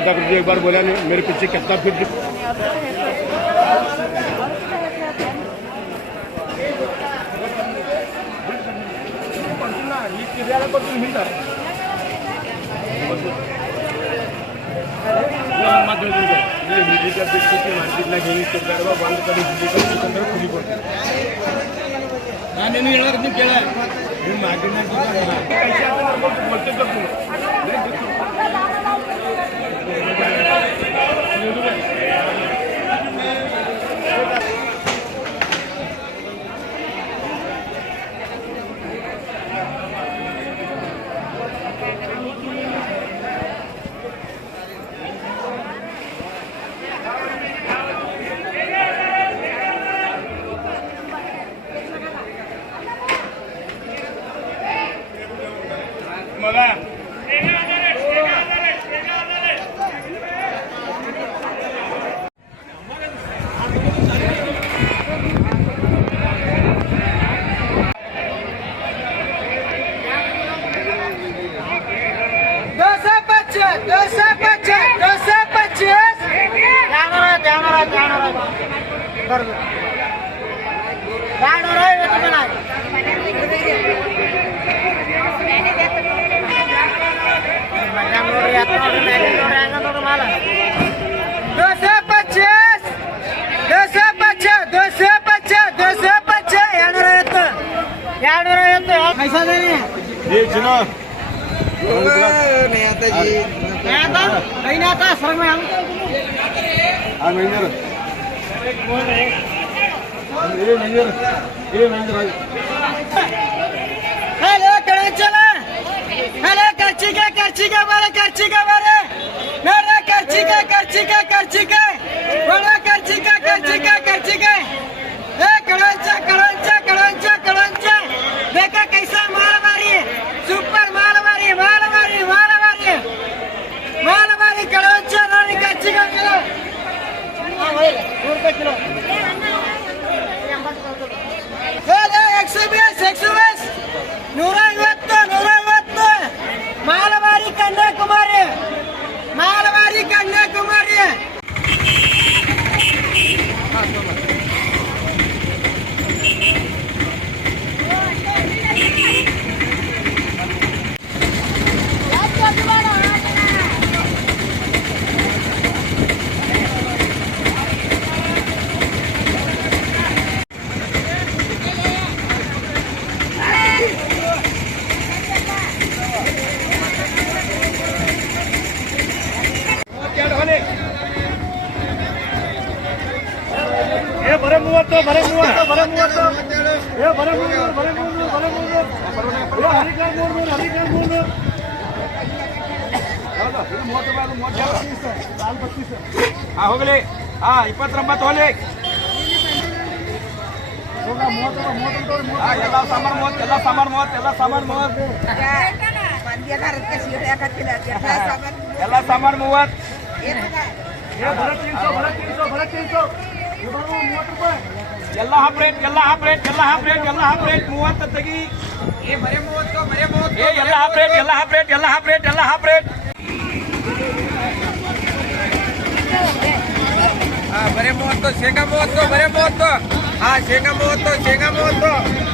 राधा कृष्ण एक बार बोला नहीं मेरे पीछे कितना फिर मार्केट बंद करी खुली ನಾನು ಹೇಳೋದು ನೀವು ಕೇಳ ನೀವು ಮಾರ್ಕೆಟ್ನಾಗ बोलते तो मगा कैसा देने ये चुनो नहीं आता जी नहीं आता सर में हम मैनेजर ये मैनेजर हेलो चला हेलो करची के बारे मेरा करची के बड़ा करची के ए कड़ंचा देखा कैसा माल मारी है सुपर माल मारी कड़ंचा रानी करची का किलो ₹100 120 150 ಮಾಲವಾರಿ ಕನ್ಯಾಕುಮಾರಿ बरे मूवत्तो ಹೋಗಲಿ 29 ಹೋಗಲಿ ಎಲ್ಲ ಸಾಮಾನು 30 ಎಲ್ಲ ಸಾಮಾನು 30 ಎಲ್ಲ ಹಾಫ್ ರೇಟ್ 30 ತೆಗಿ ಬರೆ 30 ಎಲ್ಲ ಹಾಫ್ ರೇಟ್ ಬರೆ 30 ಶೇಂಗಾ 30 ಬರೆ 30 ಶೇಂಗಾ 30